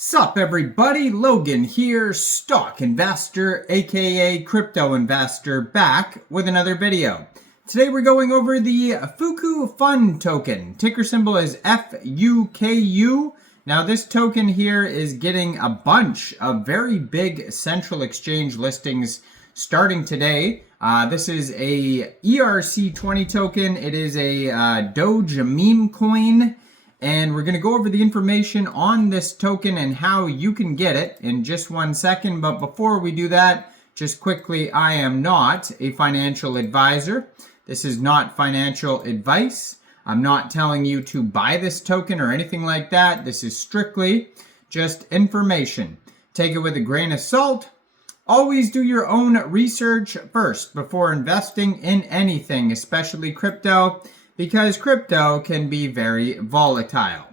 Sup everybody, Logan here, stock investor aka crypto investor, back with another video. Today we're going over the Fuku Fund token. Ticker symbol is FUKU. Now this token here is getting a bunch of very big central exchange listings starting today. This is a ERC20 token. It is a Doge meme coin. And we're going to go over the information on this token and how you can get it in just 1 second. But before we do that, just quickly, I am not a financial advisor. This is not financial advice. I'm not telling you to buy this token or anything like that. This is strictly just information. Take it with a grain of salt. Always do your own research first before investing in anything, especially crypto, because crypto can be very volatile.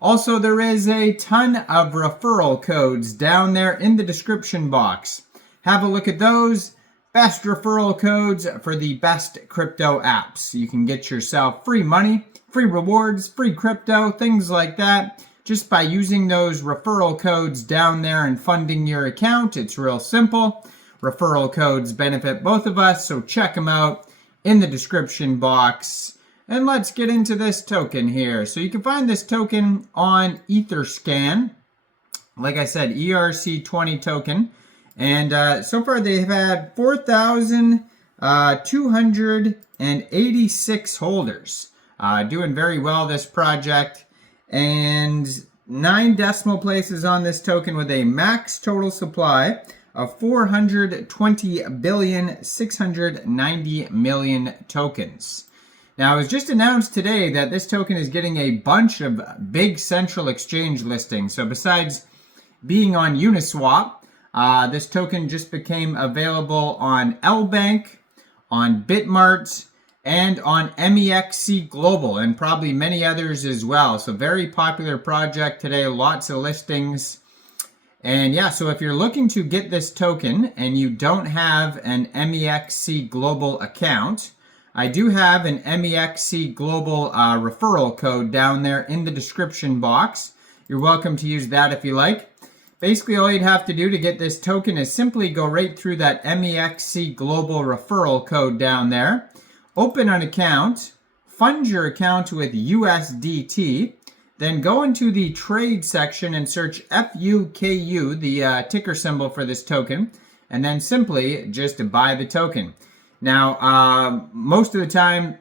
Also, there is a ton of referral codes down there in the description box. Have a look at those. Best referral codes for the best crypto apps. You can get yourself free money, free rewards, free crypto, things like that, just by using those referral codes down there and funding your account. It's real simple. Referral codes benefit both of us, so check them out in the description box. And let's get into this token here. So you can find this token on Etherscan. Like I said, ERC20 token. And so far they've had 4,286 holders. Doing very well, this project. And 9 decimal places on this token with a max total supply of 420,690,000,000 tokens. Now, it was just announced today that this token is getting a bunch of big central exchange listings. So besides being on Uniswap, this token just became available on Lbank, on Bitmart, and on Mexc Global, and probably many others as well. So very popular project today, lots of listings. And yeah, so if you're looking to get this token and you don't have an Mexc Global account, I do have an Mexc Global referral code down there in the description box. You're welcome to use that if you like. Basically, all you'd have to do to get this token is simply go right through that Mexc Global referral code down there. Open an account, fund your account with USDT, then go into the trade section and search FUKU, the ticker symbol for this token, and then simply just buy the token. Now, most of the time,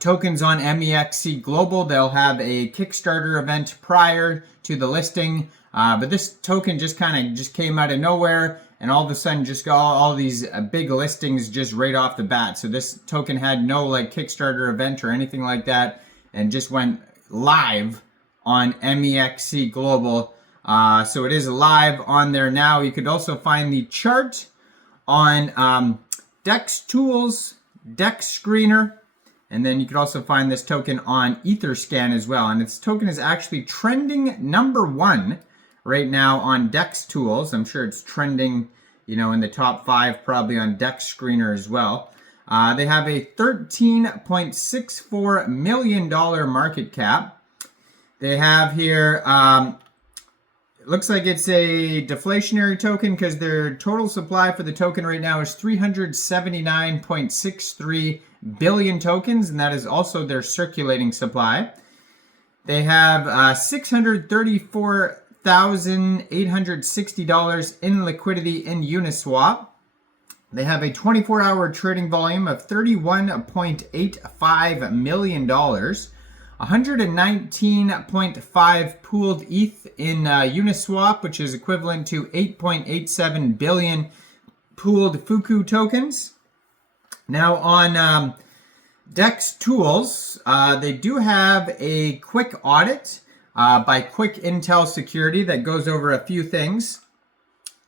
tokens on Mexc Global, they'll have a Kickstarter event prior to the listing, but this token just came out of nowhere, and all of a sudden just got all these big listings just right off the bat. So this token had no like Kickstarter event or anything like that, and just went live on Mexc Global. So it is live on there now. You could also find the chart on Dex Tools, Dex Screener, and then you can also find this token on Etherscan as well. And this token is actually trending #1 right now on Dex Tools. I'm sure it's trending, in the top 5 probably on Dex Screener as well. They have a $13.64 million market cap. They have here, it looks like it's a deflationary token because their total supply for the token right now is 379.63 billion tokens, and that is also their circulating supply. They have $634,860 in liquidity in Uniswap. They have a 24-hour trading volume of $31.85 million. 119.5 pooled ETH in Uniswap, which is equivalent to 8.87 billion pooled Fuku tokens. Now on Dex Tools, they do have a quick audit by Quick Intel Security that goes over a few things.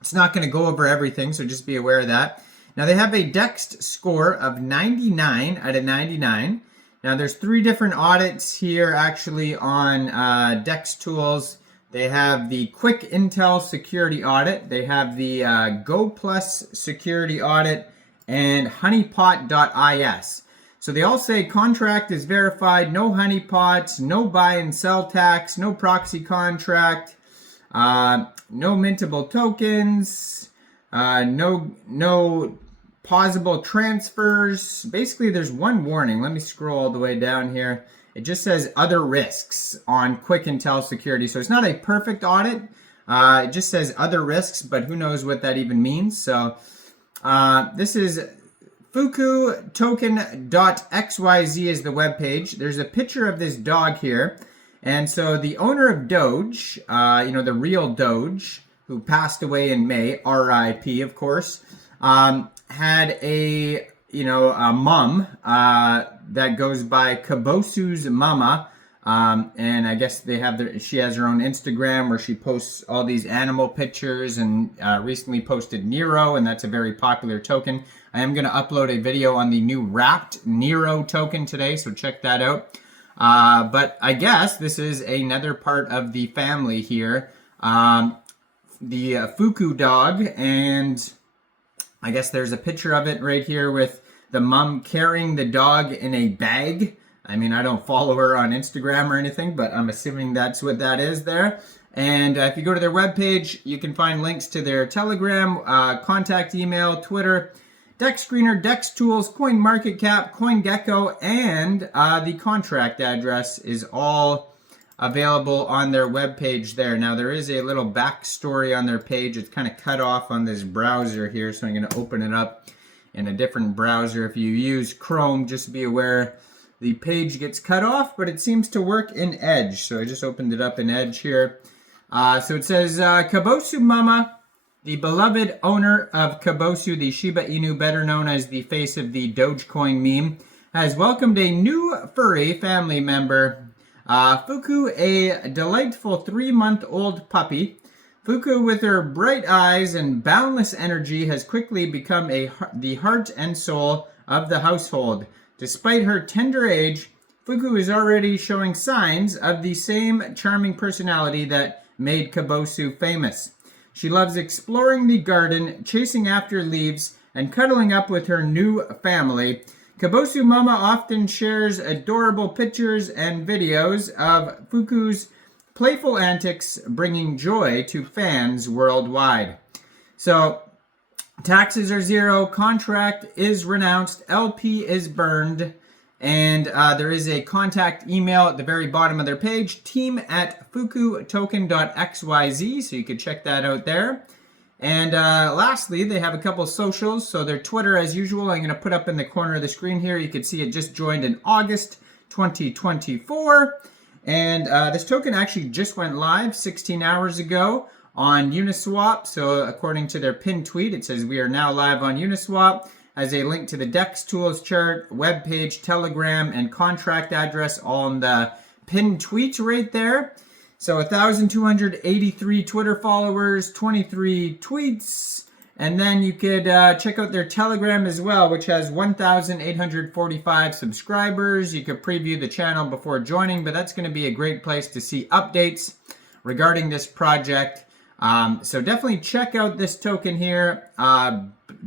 It's not going to go over everything, so just be aware of that. Now they have a Dex score of 99 out of 99. Now there's 3 different audits here actually on Dex Tools. They have the Quick Intel Security Audit. They have the Go Plus Security Audit and honeypot.is. So they all say contract is verified, no honeypots, no buy and sell tax, no proxy contract, No mintable tokens, no pausable transfers. Basically, there's one warning. Let me scroll all the way down here. It just says other risks on Quick Intel security. So it's not a perfect audit. It just says other risks, but who knows what that even means. So this is fukutoken.xyz is the webpage. There's a picture of this dog here. And so the owner of Doge, the real Doge, who passed away in May, RIP, of course, had a mom that goes by Kabosu's Mama. And I guess she has her own Instagram where she posts all these animal pictures, and recently posted Nero, and that's a very popular token. I am going to upload a video on the new wrapped Nero token today, so check that out. But I guess this is another part of the family here. The Fuku dog, and I guess there's a picture of it right here with the mom carrying the dog in a bag. I mean, I don't follow her on Instagram or anything, but I'm assuming that's what that is there. And if you go to their webpage, you can find links to their Telegram, contact email, Twitter, Dex Screener, Dex Tools, CoinMarketCap, CoinGecko, and the contract address is all available on their webpage there. Now, there is a little backstory on their page. It's kind of cut off on this browser here, so I'm going to open it up in a different browser. If you use Chrome, just be aware the page gets cut off, but it seems to work in Edge. So I just opened it up in Edge here. So it says, Kabosu Mama, the beloved owner of Kabosu, the Shiba Inu, better known as the face of the Dogecoin meme, has welcomed a new furry family member, Fuku, a delightful 3-month-old puppy. Fuku, with her bright eyes and boundless energy, has quickly become the heart and soul of the household. Despite her tender age, Fuku is already showing signs of the same charming personality that made Kabosu famous. She loves exploring the garden, chasing after leaves, and cuddling up with her new family. Kabosu Mama often shares adorable pictures and videos of Fuku's playful antics, bringing joy to fans worldwide. So, taxes are 0, contract is renounced, LP is burned, and there is a contact email at the very bottom of their page, team@fukutoken.xyz, so you can check that out there. And lastly, they have a couple socials. So their Twitter, as usual, I'm going to put up in the corner of the screen here. You can see it just joined in August 2024. And this token actually just went live 16 hours ago on Uniswap. So according to their pinned tweet, it says we are now live on Uniswap. Has a link to the Dex Tools chart, webpage, Telegram, and contract address on the pinned tweet right there. So 1,283 Twitter followers, 23 tweets, and then you could check out their Telegram as well, which has 1,845 subscribers. You could preview the channel before joining, but that's going to be a great place to see updates regarding this project. So definitely check out this token here.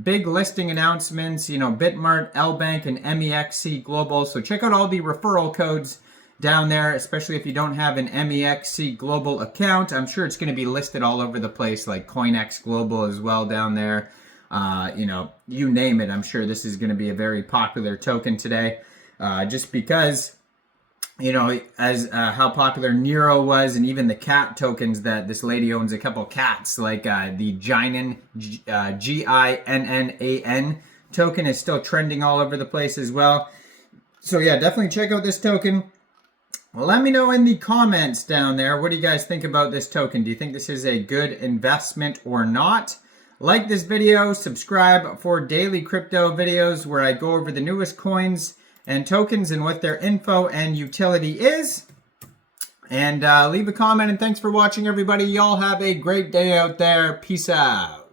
Big listing announcements, Bitmart, Lbank, and Mexc Global. So check out all the referral codes down there, especially if you don't have an Mexc Global account. I'm sure it's going to be listed all over the place, like CoinEx Global as well down there. You name it. I'm sure this is going to be a very popular token today, just because, as how popular Nero was, and even the cat tokens that this lady owns a couple cats, like the Ginan, Ginnan token is still trending all over the place as well. So yeah, definitely check out this token. Well, let me know in the comments down there, what do you guys think about this token? Do you think this is a good investment or not? Like this video, subscribe for daily crypto videos where I go over the newest coins and tokens and what their info and utility is. And leave a comment, and thanks for watching, everybody. Y'all have a great day out there. Peace out.